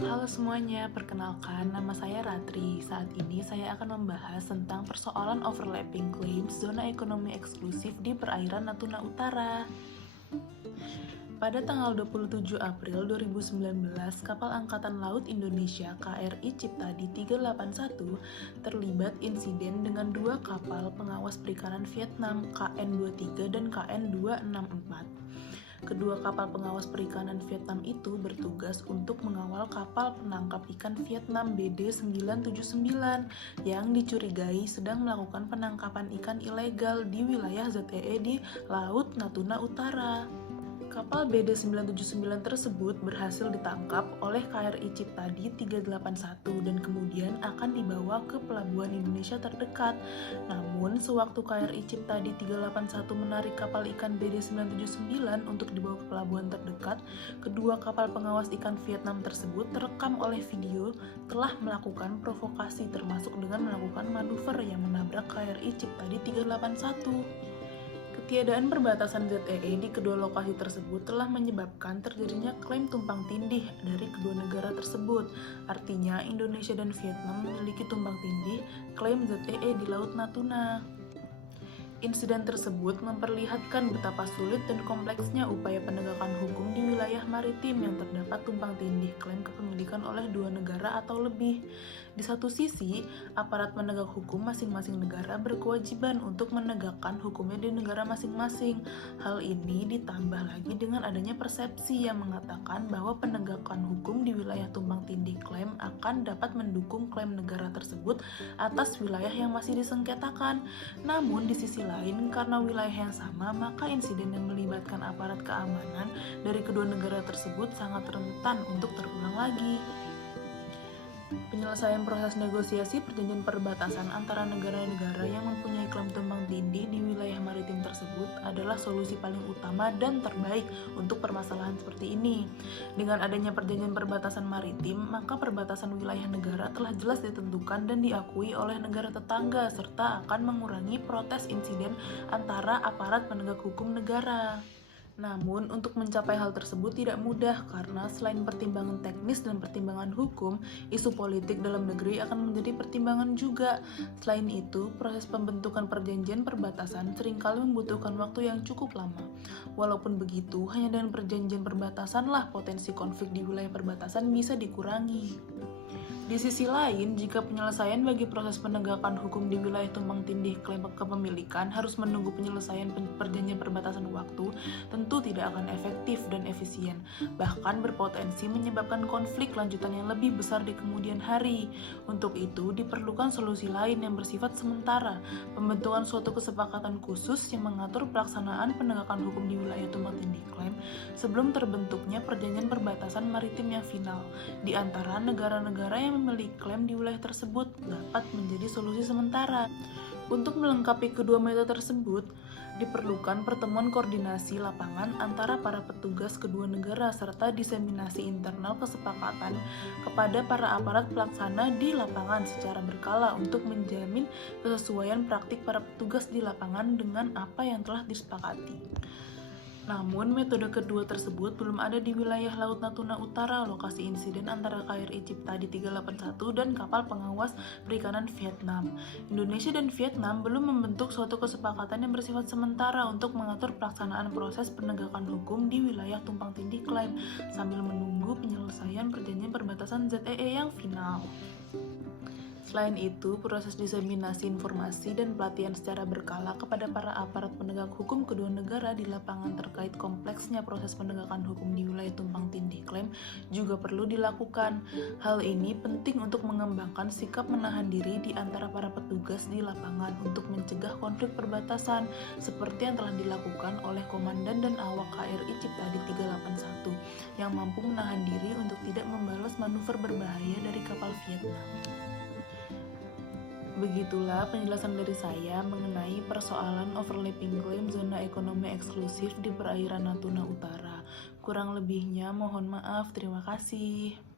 Halo semuanya, perkenalkan nama saya Ratri. Saat ini saya akan membahas tentang persoalan overlapping claims zona ekonomi eksklusif di perairan Natuna Utara. Pada tanggal 27 April 2019, kapal Angkatan Laut Indonesia KRI Ciptadi 381 terlibat insiden dengan dua kapal pengawas perikanan Vietnam KN23 dan KN264. Kedua kapal pengawas perikanan Vietnam itu bertugas untuk mengawal kapal penangkap ikan Vietnam BD979 yang dicurigai sedang melakukan penangkapan ikan ilegal di wilayah ZEE di Laut Natuna Utara. Kapal BD979 tersebut berhasil ditangkap oleh KRI Ciptadi 381 dan kemudian akan dibawa ke pelabuhan Indonesia terdekat. Namun, sewaktu KRI Ciptadi 381 menarik kapal ikan BD979 untuk dibawa ke pelabuhan terdekat, kedua kapal pengawas ikan Vietnam tersebut terekam oleh video telah melakukan provokasi termasuk dengan melakukan manuver yang menabrak KRI Ciptadi 381. Ketiadaan perbatasan ZEE di kedua lokasi tersebut telah menyebabkan terjadinya klaim tumpang tindih dari kedua negara tersebut. Artinya, Indonesia dan Vietnam memiliki tumpang tindih klaim ZEE di Laut Natuna. Insiden tersebut memperlihatkan betapa sulit dan kompleksnya upaya penegakan hukum di wilayah maritim yang terdapat tumpang tindih klaim kepemilikan oleh dua negara atau lebih. Di satu sisi, aparat penegak hukum masing-masing negara berkewajiban untuk menegakkan hukumnya di negara masing-masing. Hal ini ditambah lagi dengan adanya persepsi yang mengatakan bahwa penegakan hukum di wilayah tumpang tindih klaim akan dapat mendukung klaim negara tersebut atas wilayah yang masih disengketakan. Namun di sisi lain, karena wilayah yang sama, maka insiden yang melibatkan aparat keamanan dari kedua negara tersebut sangat rentan untuk terulang lagi. Penyelesaian proses negosiasi perjanjian perbatasan antara negara-negara yang mempunyai klaim tumpang tindih di wilayah maritim tersebut adalah solusi paling utama dan terbaik untuk permasalahan seperti ini. Dengan adanya perjanjian perbatasan maritim, maka perbatasan wilayah negara telah jelas ditentukan dan diakui oleh negara tetangga serta akan mengurangi protes insiden antara aparat penegak hukum negara. Namun, untuk mencapai hal tersebut tidak mudah karena selain pertimbangan teknis dan pertimbangan hukum, isu politik dalam negeri akan menjadi pertimbangan juga. Selain itu, proses pembentukan perjanjian perbatasan seringkali membutuhkan waktu yang cukup lama. Walaupun begitu, hanya dengan perjanjian perbatasanlah potensi konflik di wilayah perbatasan bisa dikurangi. Di sisi lain, jika penyelesaian bagi proses penegakan hukum di wilayah tumpang tindih klaim kepemilikan harus menunggu penyelesaian perjanjian perbatasan waktu, tentu tidak akan efektif dan efisien, bahkan berpotensi menyebabkan konflik lanjutan yang lebih besar di kemudian hari. Untuk itu, diperlukan solusi lain yang bersifat sementara, pembentukan suatu kesepakatan khusus yang mengatur pelaksanaan penegakan hukum di wilayah tumpang tindih klaim sebelum terbentuknya perjanjian perbatasan maritim yang final di antara negara-negara yang memiliki klaim di wilayah tersebut dapat menjadi solusi sementara. Untuk melengkapi kedua metode tersebut, diperlukan pertemuan koordinasi lapangan antara para petugas kedua negara serta diseminasi internal kesepakatan kepada para aparat pelaksana di lapangan secara berkala untuk menjamin kesesuaian praktik para petugas di lapangan dengan apa yang telah disepakati. Namun, metode kedua tersebut belum ada di wilayah Laut Natuna Utara, lokasi insiden antara KRI Ciptadi 381 dan kapal pengawas perikanan Vietnam. Indonesia dan Vietnam belum membentuk suatu kesepakatan yang bersifat sementara untuk mengatur pelaksanaan proses penegakan hukum di wilayah tumpang tindih klaim sambil menunggu penyelesaian perjanjian perbatasan ZEE yang final. Selain itu, proses diseminasi informasi dan pelatihan secara berkala kepada para aparat penegak hukum kedua negara di lapangan terkait kompleksnya proses penegakan hukum di wilayah tumpang tindih klaim juga perlu dilakukan. Hal ini penting untuk mengembangkan sikap menahan diri di antara para petugas di lapangan untuk mencegah konflik perbatasan seperti yang telah dilakukan oleh komandan dan awak KRI Ciptadi 381 yang mampu menahan diri untuk tidak membalas manuver berbahaya dari kapal Vietnam. Begitulah penjelasan dari saya mengenai persoalan overlapping claim zona ekonomi eksklusif di perairan Natuna Utara. Kurang lebihnya mohon maaf, terima kasih.